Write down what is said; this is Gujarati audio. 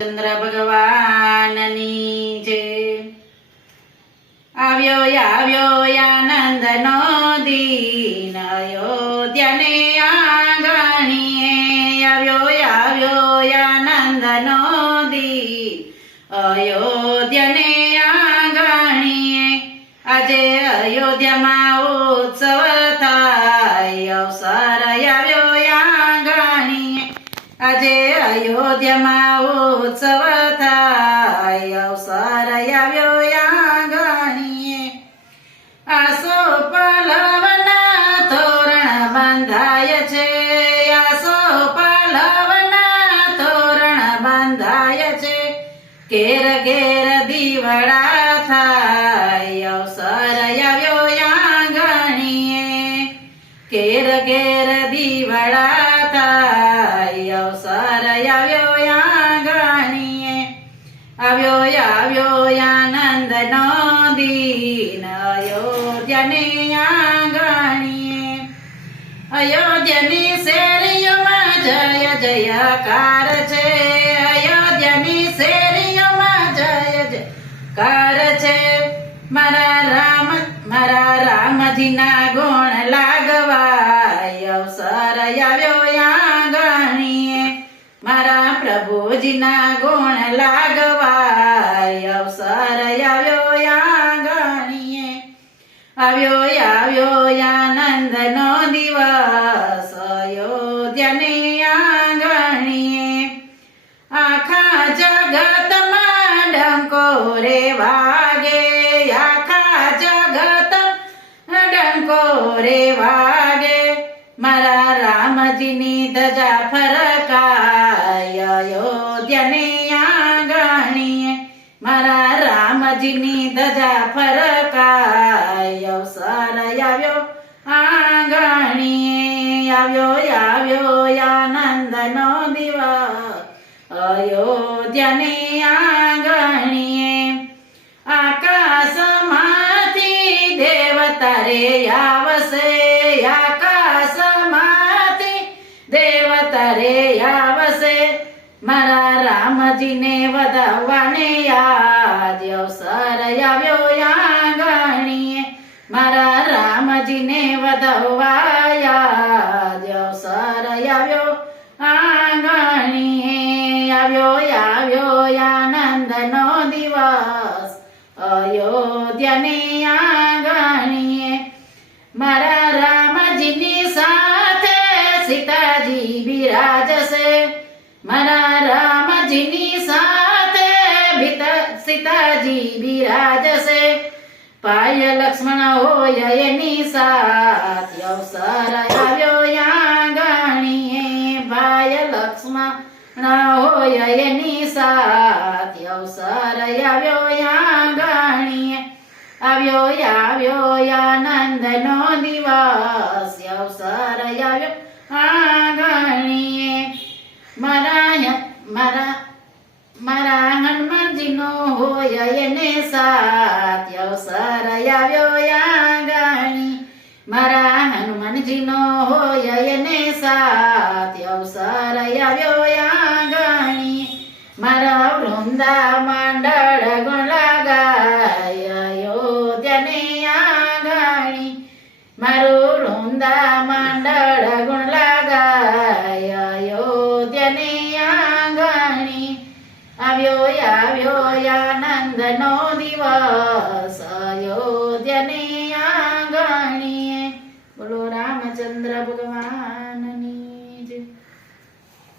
ચંદ્ર ભગવાનની જય. આવ્યો આનંદ નો દીન અયોધ્યાને આંગણીએ. આવ્યો આનંદ નો દીન અયોધ્યાને આંગણીએ. આજે અયોધ્યામાં ઉત્સવ થાય અવસર આવ્યો આંગણીએ. આજે અયોધ્યામાં ઉત્સવ થાય અવસર આવ્યો આંગણીએ. આસો પલ્લવના તોરણ બંધાય છે. આસો પલ્લવના તોરણ બંધાય છે. ઘેર ઘેર દીવડા થાય અવસર આવ્યો આંગણીએ. ઘેર ઘેર દીવડા થાય અવસર આવ્યો આંગણીએ. આવ્યો આનંદ નો દીન અયોધ્યાને આંગણીએ. અયોધ્યાની શેરીઓમાં જય જયકાર છે. અયોધ્યાની શેરીઓમાં જય જયકાર છે. મારા રામજીના ગુણ લાગવાય અવસર આવ્યો આંગણીએ. મારા પ્રભુજીના ગુણ લાગવાય અવસર આવ્યો આંગણીએ. આવ્યો આનંદ નો દિવસ અયોધ્યાને આંગણીએ. આખા જગતમાં ડંકો રે વાગે. આખા જગત ડંકો રે વાગે. મારા રામજીની ધજા ફરકાય અયોધ્યાને આંગણીએ. મારા રામજીની ધજા ફરકાય અવસર આવ્યો આંગણીએ. આવ્યો આનંદ નો દિવસ અયોધ્યાને આંગણીએ. આકાશમાંથી દેવતા રે આવશે. આકાશમાંથી દેવતા રે આવશે. મારા રામજીને વધાવવાને યાદ અવસર આવ્યો આંગણીએ. મારા રામજીને વધાવવા યાદ અવસર આવ્યો આંગણીએ. આવ્યો આનંદ નો દિવસ અયોધ્યાને આંગણીએ. મારા રામજીની સાથે સીતાજી બિરાજશે. મારા રામજીની સાથે સીતાજી બિરાજશે. પાય લક્ષ્મણ હોય એની સાથ અવસર આવ્યો આંગણીએ. ભાય લક્ષ્મણ હોય એની સાથ અવસર આવ્યો આંગણીએ. આવ્યો આનંદ નો દિવસ અવસર આવ્યો આંગણીએ. મારા હનુમાનજીનો હોય એને સાથ અવસર આવ્યો આંગણી. મારા હનુમાનજીનો હોય એને સાથ અવસર આવ્યો આંગણી. મારા વૃંદા મંડળ ગુણ લગાય અયોધ્યાને આંગણી. મારું વૃંદા મંડળ ગુણ લગાય અયોધ્યાને આંગણી. આવ્યો આનંદ નો દિવસ અયોધ્યાને આંગણીએ. બોલો રામચંદ્ર ભગવાન.